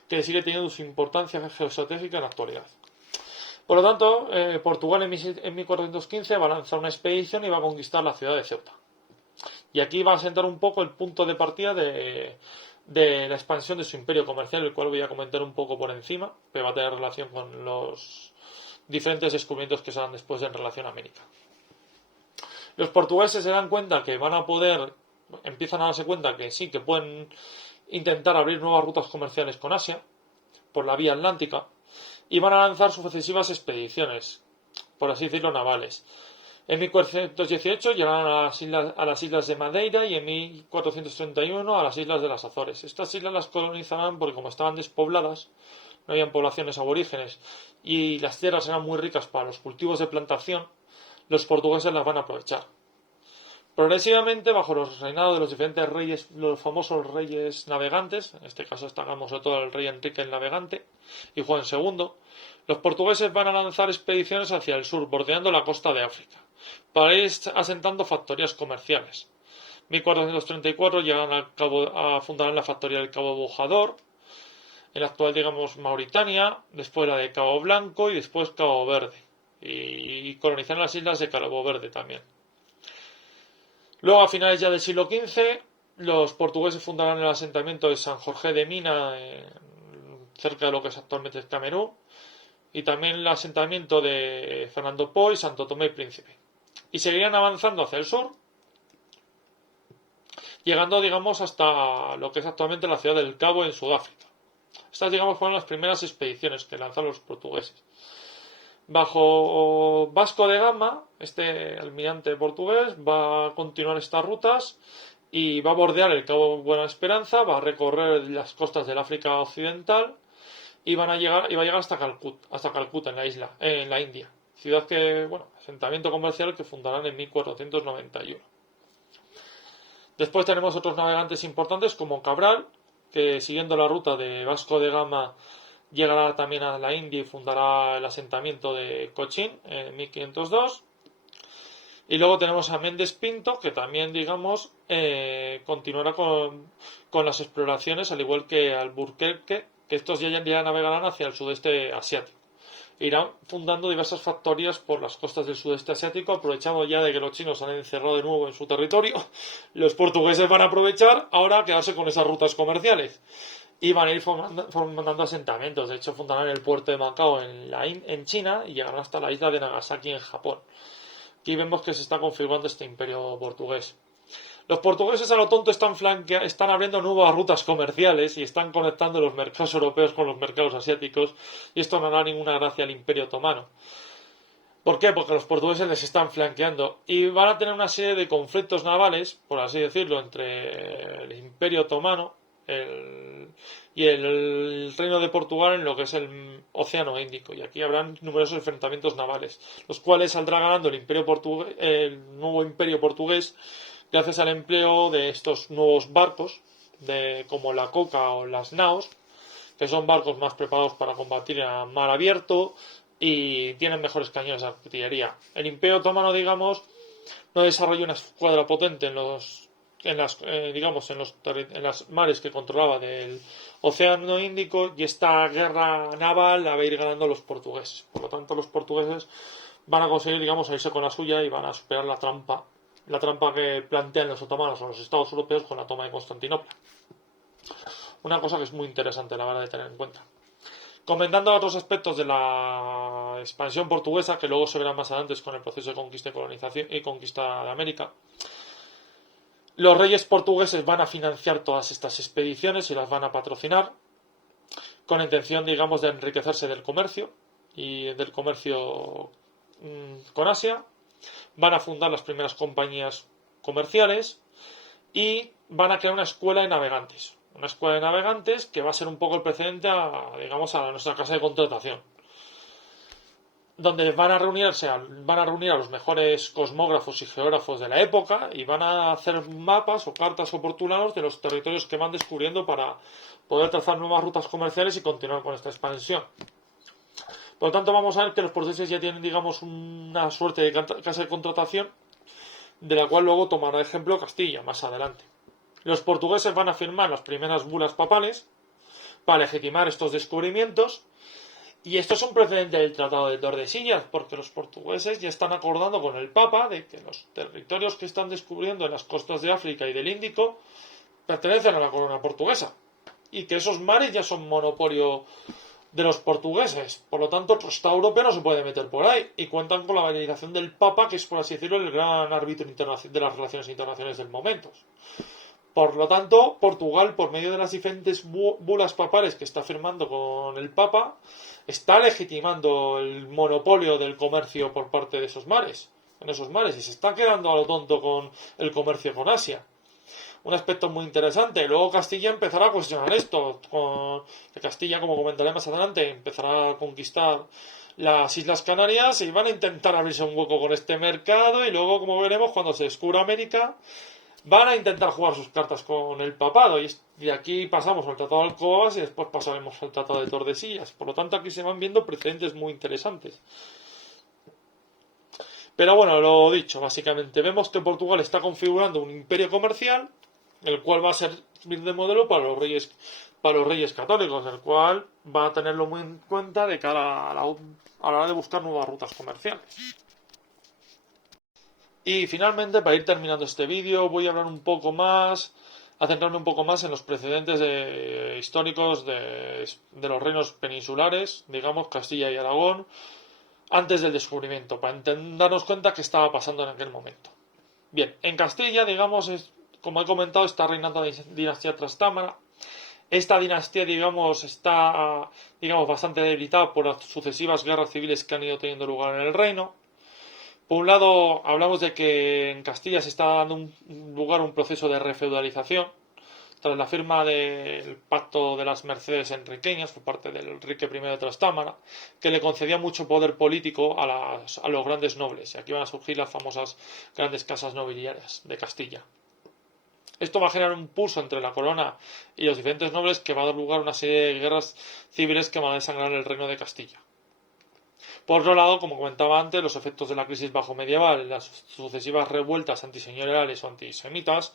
que sigue teniendo su importancia geoestratégica en la actualidad. Por lo tanto, Portugal en 1415 va a lanzar una expedición y va a conquistar la ciudad de Ceuta. Y aquí va a sentar un poco el punto de partida de la expansión de su imperio comercial, el cual voy a comentar un poco por encima, que va a tener relación con los diferentes descubrimientos que se dan después en relación a América. Los portugueses se dan cuenta que empiezan a darse cuenta que sí, que pueden intentar abrir nuevas rutas comerciales con Asia, por la vía atlántica, y van a lanzar sucesivas expediciones, por así decirlo, navales. En 1418 llegaron a las islas de Madeira y en 1431 a las islas de las Azores. Estas islas las colonizarán porque como estaban despobladas, no habían poblaciones aborígenes y las tierras eran muy ricas para los cultivos de plantación, los portugueses las van a aprovechar. Progresivamente, bajo los reinados de los diferentes reyes, los famosos reyes navegantes, en este caso destacamos sobre todo el rey Enrique el Navegante y Juan II, los portugueses van a lanzar expediciones hacia el sur, bordeando la costa de África, para ir asentando factorías comerciales. 1434 llegan fundarán la factoría del Cabo Bojador, en la actual, digamos, Mauritania, después la de Cabo Blanco y después Cabo Verde. Y colonizarán las islas de Cabo Verde también. Luego, a finales ya del siglo XV, los portugueses fundarán el asentamiento de San Jorge de Mina, cerca de lo que es actualmente el Camerún, y también el asentamiento de Fernando Po y Santo Tomé y Príncipe. Y seguirían avanzando hacia el sur, llegando, digamos, hasta lo que es actualmente la ciudad del Cabo en Sudáfrica. Estas, digamos, fueron las primeras expediciones que lanzaron los portugueses. Bajo Vasco de Gama, este almirante portugués va a continuar estas rutas y va a bordear el Cabo Buena Esperanza, va a recorrer las costas del África Occidental y va a llegar hasta Calcuta, en la India, ciudad que, bueno, asentamiento comercial que fundarán en 1491. Después tenemos otros navegantes importantes como Cabral, que siguiendo la ruta de Vasco de Gama llegará también a la India y fundará el asentamiento de Cochín en 1502. Y luego tenemos a Méndez Pinto, que también, digamos, continuará con las exploraciones, al igual que Alburquerque, que estos ya navegarán hacia el sudeste asiático. Irán fundando diversas factorías por las costas del sudeste asiático, aprovechando ya de que los chinos han encerrado de nuevo en su territorio. Los portugueses van a aprovechar ahora a quedarse con esas rutas comerciales y van a ir formando asentamientos. De hecho, fundarán el puerto de Macao en China y llegarán hasta la isla de Nagasaki en Japón. Aquí vemos que se está configurando este imperio portugués. Los portugueses a lo tonto están abriendo nuevas rutas comerciales y están conectando los mercados europeos con los mercados asiáticos, y esto no hará ninguna gracia al Imperio Otomano. ¿Por qué? Porque los portugueses les están flanqueando y van a tener una serie de conflictos navales, por así decirlo, entre el Imperio Otomano y el Reino de Portugal en lo que es el Océano Índico, y aquí habrán numerosos enfrentamientos navales, los cuales saldrá ganando el nuevo Imperio Portugués gracias al empleo de estos nuevos barcos, como la coca o las naos, que son barcos más preparados para combatir a mar abierto y tienen mejores cañones de artillería. El Imperio Otomano, digamos, no desarrolló una escuadra potente en las mares que controlaba del Océano Índico, y esta guerra naval la va a ir ganando los portugueses. Por lo tanto, los portugueses van a conseguir, digamos, salirse con la suya y van a superar la trampa que plantean los otomanos o los estados europeos con la toma de Constantinopla. Una cosa que es muy interesante, la verdad, de tener en cuenta. Comentando otros aspectos de la expansión portuguesa, que luego se verán más adelante con el proceso de conquista y colonización y conquista de América, los reyes portugueses van a financiar todas estas expediciones y las van a patrocinar con la intención, digamos, de enriquecerse del comercio y del comercio con Asia. Van a fundar las primeras compañías comerciales y van a crear una escuela de navegantes. Una escuela de navegantes que va a ser un poco el precedente a nuestra casa de contratación, donde van a reunir a los mejores cosmógrafos y geógrafos de la época y van a hacer mapas o cartas oportunados de los territorios que van descubriendo para poder trazar nuevas rutas comerciales y continuar con esta expansión. Por lo tanto, vamos a ver que los portugueses ya tienen, digamos, una suerte de casa de contratación, de la cual luego tomará ejemplo Castilla más adelante. Los portugueses van a firmar las primeras bulas papales para legitimar estos descubrimientos, y esto es un precedente del Tratado de Tordesillas, porque los portugueses ya están acordando con el Papa de que los territorios que están descubriendo en las costas de África y del Índico pertenecen a la corona portuguesa, y que esos mares ya son monopolio de los portugueses. Por lo tanto, otro Estado europeo no se puede meter por ahí, y cuentan con la validación del Papa, que es, por así decirlo, el gran árbitro de las relaciones internacionales del momento. Por lo tanto, Portugal, por medio de las diferentes bulas papales que está firmando con el Papa, está legitimando el monopolio del comercio por parte de esos mares, y se está quedando a lo tonto con el comercio con Asia. Un aspecto muy interesante. Luego Castilla empezará a cuestionar esto. Que Castilla, como comentaré más adelante, empezará a conquistar las Islas Canarias y van a intentar abrirse un hueco con este mercado, y luego, como veremos, cuando se descubra América, van a intentar jugar sus cartas con el papado, y de aquí pasamos al Tratado de Alcobendas y después pasaremos al Tratado de Tordesillas. Por lo tanto, aquí se van viendo precedentes muy interesantes. Pero bueno, lo dicho, básicamente vemos que Portugal está configurando un imperio comercial, el cual va a servir de modelo para los reyes católicos, el cual va a tenerlo muy en cuenta de cara a la hora de buscar nuevas rutas comerciales. Y finalmente, para ir terminando este vídeo, voy a hablar un poco más, a centrarme un poco más en los precedentes históricos de los reinos peninsulares, digamos Castilla y Aragón, antes del descubrimiento, para darnos cuenta qué estaba pasando en aquel momento. Bien, en Castilla, digamos, como he comentado, está reinando la dinastía Trastámara. Esta dinastía, digamos, está bastante debilitada por las sucesivas guerras civiles que han ido teniendo lugar en el reino. Por un lado, hablamos de que en Castilla se está dando lugar un proceso de refeudalización tras la firma del Pacto de las Mercedes Enriqueñas por parte del Enrique I de Trastámara, que le concedía mucho poder político a los grandes nobles, y aquí van a surgir las famosas grandes casas nobiliarias de Castilla. Esto va a generar un pulso entre la corona y los diferentes nobles que va a dar lugar a una serie de guerras civiles que van a desangrar el reino de Castilla. Por otro lado, como comentaba antes, los efectos de la crisis bajo medieval, las sucesivas revueltas antiseñoriales o antisemitas,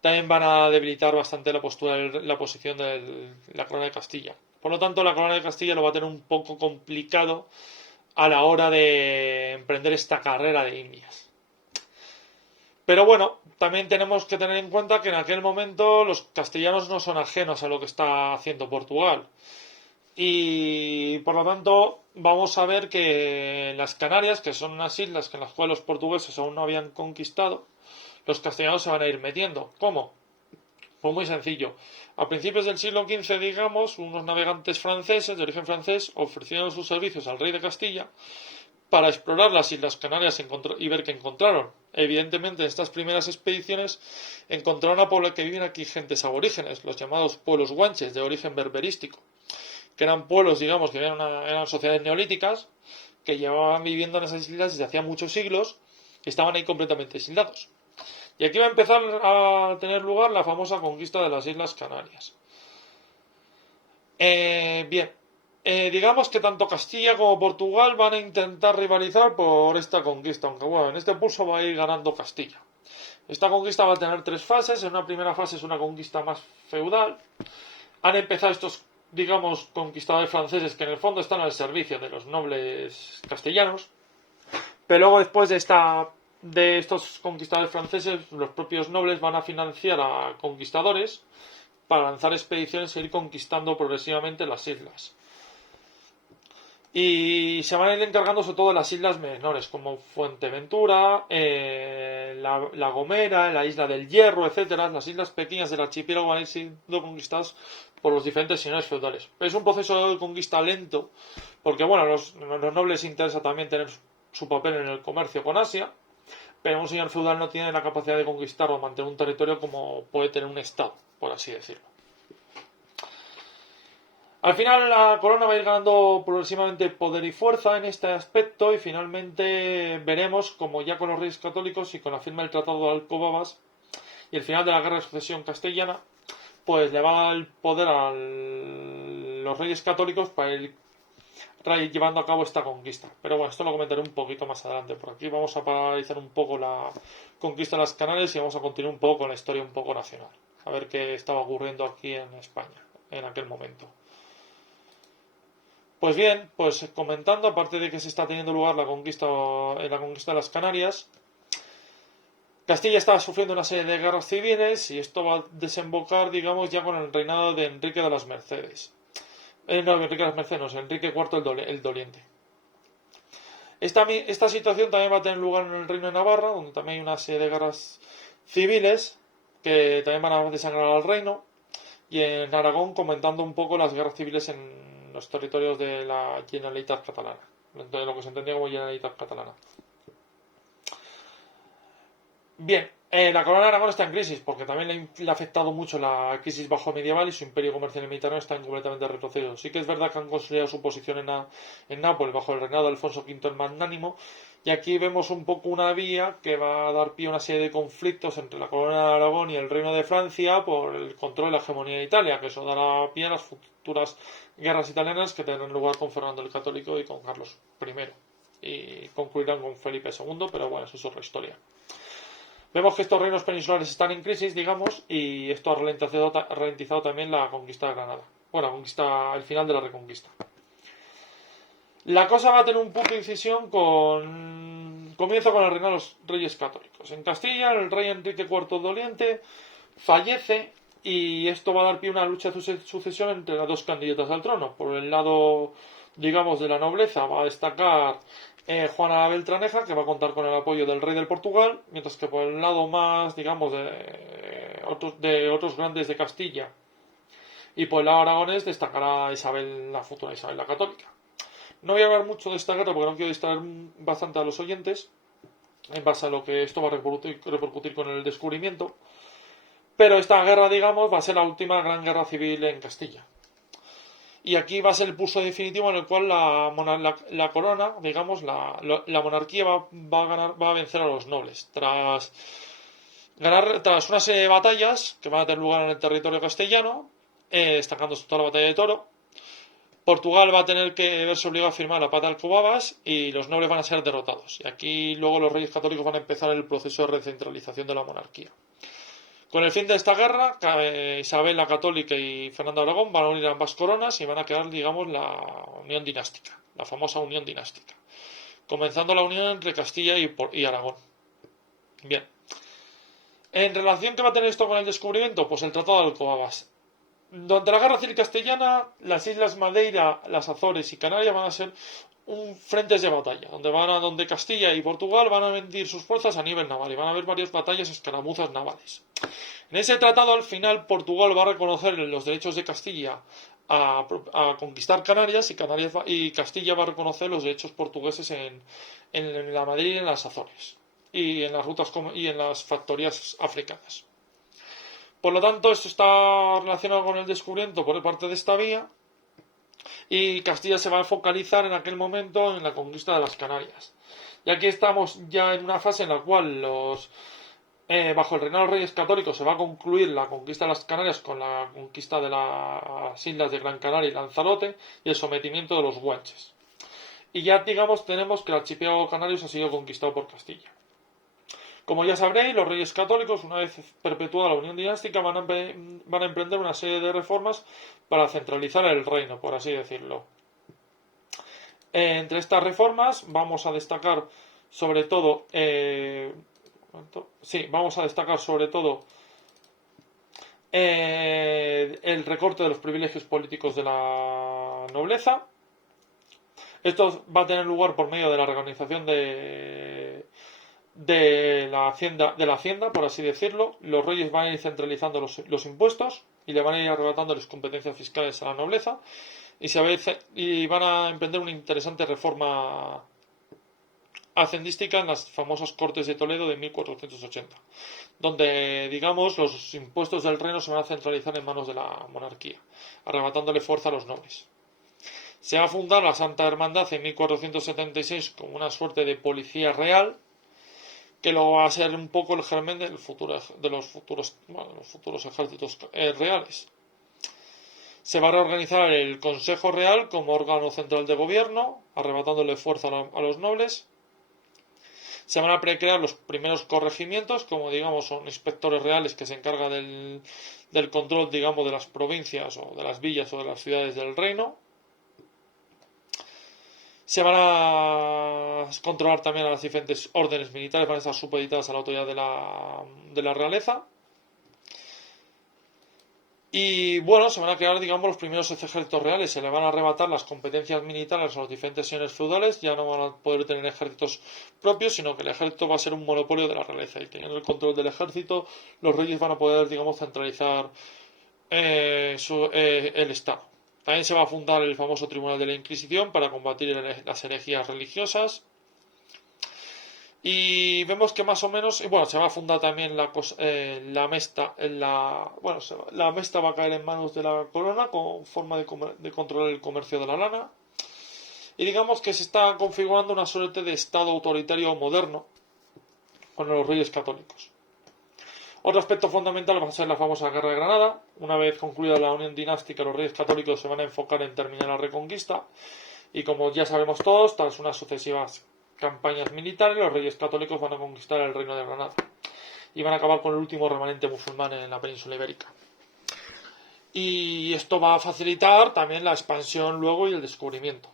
también van a debilitar bastante la posición de la corona de Castilla. Por lo tanto, la corona de Castilla lo va a tener un poco complicado a la hora de emprender esta carrera de Indias. Pero bueno, también tenemos que tener en cuenta que en aquel momento los castellanos no son ajenos a lo que está haciendo Portugal. Y por lo tanto vamos a ver que las Canarias, que son unas islas en las cuales los portugueses aún no habían conquistado, los castellanos se van a ir metiendo. ¿Cómo? Pues muy sencillo. A principios del siglo XV, digamos, unos navegantes franceses de origen francés ofrecieron sus servicios al rey de Castilla para explorar las Islas Canarias y ver qué encontraron. Evidentemente, en estas primeras expediciones encontraron a pueblos que viven aquí gentes aborígenes, los llamados pueblos guanches de origen berberístico, que eran pueblos, digamos, que eran sociedades neolíticas, que llevaban viviendo en esas islas desde hacía muchos siglos y estaban ahí completamente aislados. Y aquí va a empezar a tener lugar la famosa conquista de las Islas Canarias. Bien, digamos que tanto Castilla como Portugal van a intentar rivalizar por esta conquista, aunque bueno, en este pulso va a ir ganando Castilla. Esta conquista va a tener tres fases. En una primera fase es una conquista más feudal. Han empezado estos, digamos, conquistadores franceses que en el fondo están al servicio de los nobles castellanos. Pero luego, después de estos conquistadores franceses, los propios nobles van a financiar a conquistadores para lanzar expediciones e ir conquistando progresivamente las islas. Y se van a ir encargando sobre todo de las islas menores, como Fuerteventura, la Gomera, la isla del Hierro, etcétera. Las islas pequeñas del archipiélago van a ir siendo conquistadas por los diferentes señores feudales. Es un proceso de conquista lento, porque bueno, a los nobles les interesa también tener su papel en el comercio con Asia, pero un señor feudal no tiene la capacidad de conquistar o mantener un territorio como puede tener un estado, por así decirlo. Al final la corona va a ir ganando progresivamente poder y fuerza en este aspecto, y finalmente veremos como ya con los reyes católicos y con la firma del Tratado de Alcobendas y el final de la Guerra de Sucesión castellana, pues le va a dar el poder a los reyes católicos para ir llevando a cabo esta conquista. Pero bueno, esto lo comentaré un poquito más adelante. Por aquí vamos a paralizar un poco la conquista de las Canarias y vamos a continuar un poco con la historia un poco nacional. A ver qué estaba ocurriendo aquí en España en aquel momento. Pues bien, pues comentando, aparte de que se está teniendo lugar la conquista de las Canarias, Castilla estaba sufriendo una serie de guerras civiles y esto va a desembocar, digamos, ya con el reinado de Enrique de las Mercedes. No, Enrique de las Mercedes, no, Enrique IV el Doliente. Esta situación también va a tener lugar en el Reino de Navarra, donde también hay una serie de guerras civiles que también van a desangrar al reino, y en Aragón comentando un poco las guerras civiles en los territorios de la Generalitat catalana, de lo que se entendía como Generalitat catalana. Bien, la corona de Aragón está en crisis porque también le ha afectado mucho la crisis bajo medieval y su imperio comercial y militar está en completamente retroceso. Sí que es verdad que han consolidado su posición en Nápoles bajo el reinado de Alfonso V el Magnánimo, y aquí vemos un poco una vía que va a dar pie a una serie de conflictos entre la corona de Aragón y el reino de Francia por el control y la hegemonía de Italia, que eso dará pie a las futuras guerras italianas que tendrán lugar con Fernando el Católico y con Carlos I. y concluirán con Felipe II, pero bueno, eso es otra historia. Vemos que estos reinos peninsulares están en crisis, digamos, y esto ha ralentizado también la conquista de Granada. Bueno, el final de la Reconquista. La cosa va a tener un punto de incisión comienza con el reinado de los reyes católicos. En Castilla, el rey Enrique IV Doliente fallece y esto va a dar pie a una lucha de sucesión entre las dos candidatas al trono. Por el lado, digamos, de la nobleza va a destacar Juana la Beltraneja, que va a contar con el apoyo del rey del Portugal, mientras que por el lado más, digamos, de otros grandes de Castilla y por el lado aragonés destacará la futura Isabel la Católica. No voy a hablar mucho de esta guerra porque no quiero distraer bastante a los oyentes en base a lo que esto va a repercutir con el descubrimiento. Pero esta guerra, digamos, va a ser la última gran guerra civil en Castilla. Y aquí va a ser el pulso definitivo en el cual la corona, digamos, la monarquía va a vencer a los nobles. Tras una serie de batallas que van a tener lugar en el territorio castellano, destacando toda la batalla de Toro, Portugal va a tener que verse obligado a firmar la paz de Alcobabas y los nobles van a ser derrotados. Y aquí luego los reyes católicos van a empezar el proceso de recentralización de la monarquía. Con el fin de esta guerra, Isabel la Católica y Fernando de Aragón van a unir ambas coronas y van a crear, digamos, la unión dinástica, la famosa unión dinástica, comenzando la unión entre Castilla y Aragón. Bien. ¿En relación qué va a tener esto con el descubrimiento? Pues el Tratado de Alcobabas. Durante la Guerra Civil Castellana, las Islas Madeira, las Azores y Canarias van a ser frentes de batalla, donde Castilla y Portugal van a medir sus fuerzas a nivel naval y van a haber varias batallas, escaramuzas navales. En ese tratado, al final, Portugal va a reconocer los derechos de Castilla a conquistar Canarias y Castilla va a reconocer los derechos portugueses en la Madeira y en las Azores y en las rutas y en las factorías africanas. Por lo tanto, esto está relacionado con el descubrimiento por parte de esta vía y Castilla se va a focalizar en aquel momento en la conquista de las Canarias. Y aquí estamos ya en una fase en la cual bajo el reinado de los Reyes Católicos se va a concluir la conquista de las Canarias con la conquista de las islas de Gran Canaria y Lanzarote y el sometimiento de los guanches. Y ya, digamos, tenemos que el archipiélago canario ha sido conquistado por Castilla. Como ya sabréis, los reyes católicos, una vez perpetuada la unión dinástica, van a emprender una serie de reformas para centralizar el reino, por así decirlo. Entre estas reformas vamos a destacar sobre todo el recorte de los privilegios políticos de la nobleza. Esto va a tener lugar por medio de la reorganización de la hacienda, por así decirlo. Los reyes van a ir centralizando los impuestos y le van a ir arrebatando las competencias fiscales a la nobleza y van a emprender una interesante reforma hacendística en las famosas Cortes de Toledo de 1480, donde, digamos, los impuestos del reino se van a centralizar en manos de la monarquía, arrebatándole fuerza a los nobles. Se va a fundar la Santa Hermandad en 1476 como una suerte de policía real, que luego va a ser un poco el germen de los futuros ejércitos reales. Se va a reorganizar el Consejo Real como órgano central de gobierno, arrebatándole fuerza a los nobles. Se van a crear los primeros corregimientos, como digamos son inspectores reales que se encargan del control, digamos, de las provincias o de las villas o de las ciudades del reino. Se van a controlar también a las diferentes órdenes militares, van a estar supeditadas a la autoridad de la realeza. Y bueno, se van a crear, digamos, los primeros ejércitos reales. Se le van a arrebatar las competencias militares a los diferentes señores feudales. Ya no van a poder tener ejércitos propios, sino que el ejército va a ser un monopolio de la realeza. Y teniendo el control del ejército, los reyes van a poder, digamos, centralizar el Estado. También se va a fundar el famoso Tribunal de la Inquisición para combatir las herejías religiosas. Y vemos que más o menos, bueno, se va a fundar también la Mesta. La Mesta va a caer en manos de la corona con forma de controlar el comercio de la lana. Y digamos que se está configurando una suerte de Estado autoritario moderno con los reyes católicos. Otro aspecto fundamental va a ser la famosa Guerra de Granada. Una vez concluida la unión dinástica, los reyes católicos se van a enfocar en terminar la Reconquista Y como ya sabemos todos, tras unas sucesivas campañas militares, los reyes católicos van a conquistar el reino de Granada y van a acabar con el último remanente musulmán en la península ibérica. Y esto va a facilitar también la expansión luego y el descubrimiento.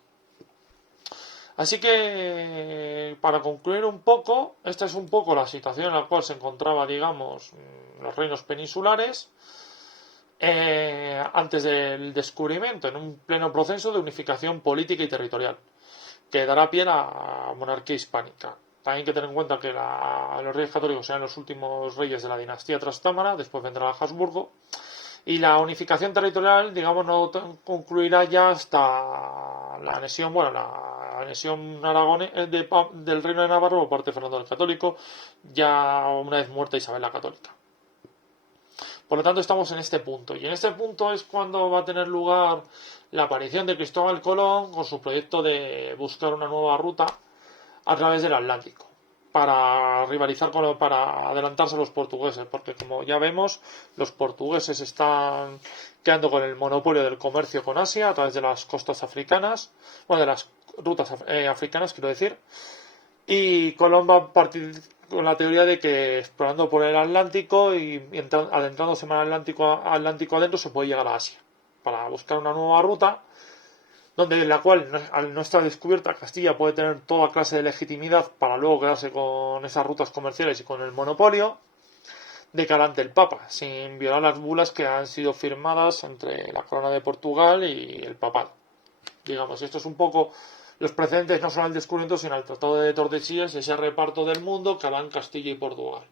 Así que, para concluir un poco, esta es un poco la situación en la cual se encontraba, digamos, los reinos peninsulares antes del descubrimiento, en un pleno proceso de unificación política y territorial, que dará pie a la monarquía hispánica. También hay que tener en cuenta que los reyes católicos serán los últimos reyes de la dinastía trastámara, después vendrá Habsburgo, y la unificación territorial, digamos, no concluirá ya hasta la anexión, la anexión del reino de Navarra por parte de Fernando el Católico, ya una vez muerta Isabel la Católica. Por lo tanto, estamos en este punto. Y en este punto es cuando va a tener lugar la aparición de Cristóbal Colón con su proyecto de buscar una nueva ruta a través del Atlántico para rivalizar para adelantarse a los portugueses, porque como ya vemos, los portugueses están quedando con el monopolio del comercio con Asia a través de las costas africanas, de las rutas africanas, quiero decir, y Colón va a partir con la teoría de que explorando por el Atlántico y adentrándose más Atlántico adentro se puede llegar a Asia para buscar una nueva ruta donde la cual, al no estar descubierta, Castilla puede tener toda clase de legitimidad para luego quedarse con esas rutas comerciales y con el monopolio de cara ante el Papa, sin violar las bulas que han sido firmadas entre la Corona de Portugal y el Papado. Digamos, esto es un poco los precedentes no solo al descubrimiento, sino al Tratado de Tordesillas y ese reparto del mundo que harán Castilla y Portugal.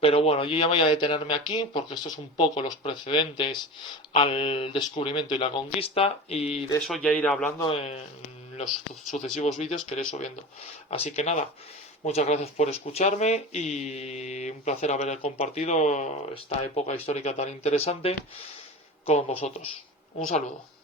Pero bueno, yo ya me voy a detenerme aquí porque esto es un poco los precedentes al descubrimiento y la conquista, y de eso ya iré hablando en los sucesivos vídeos que iré subiendo. Así que nada, muchas gracias por escucharme y un placer haber compartido esta época histórica tan interesante con vosotros. Un saludo.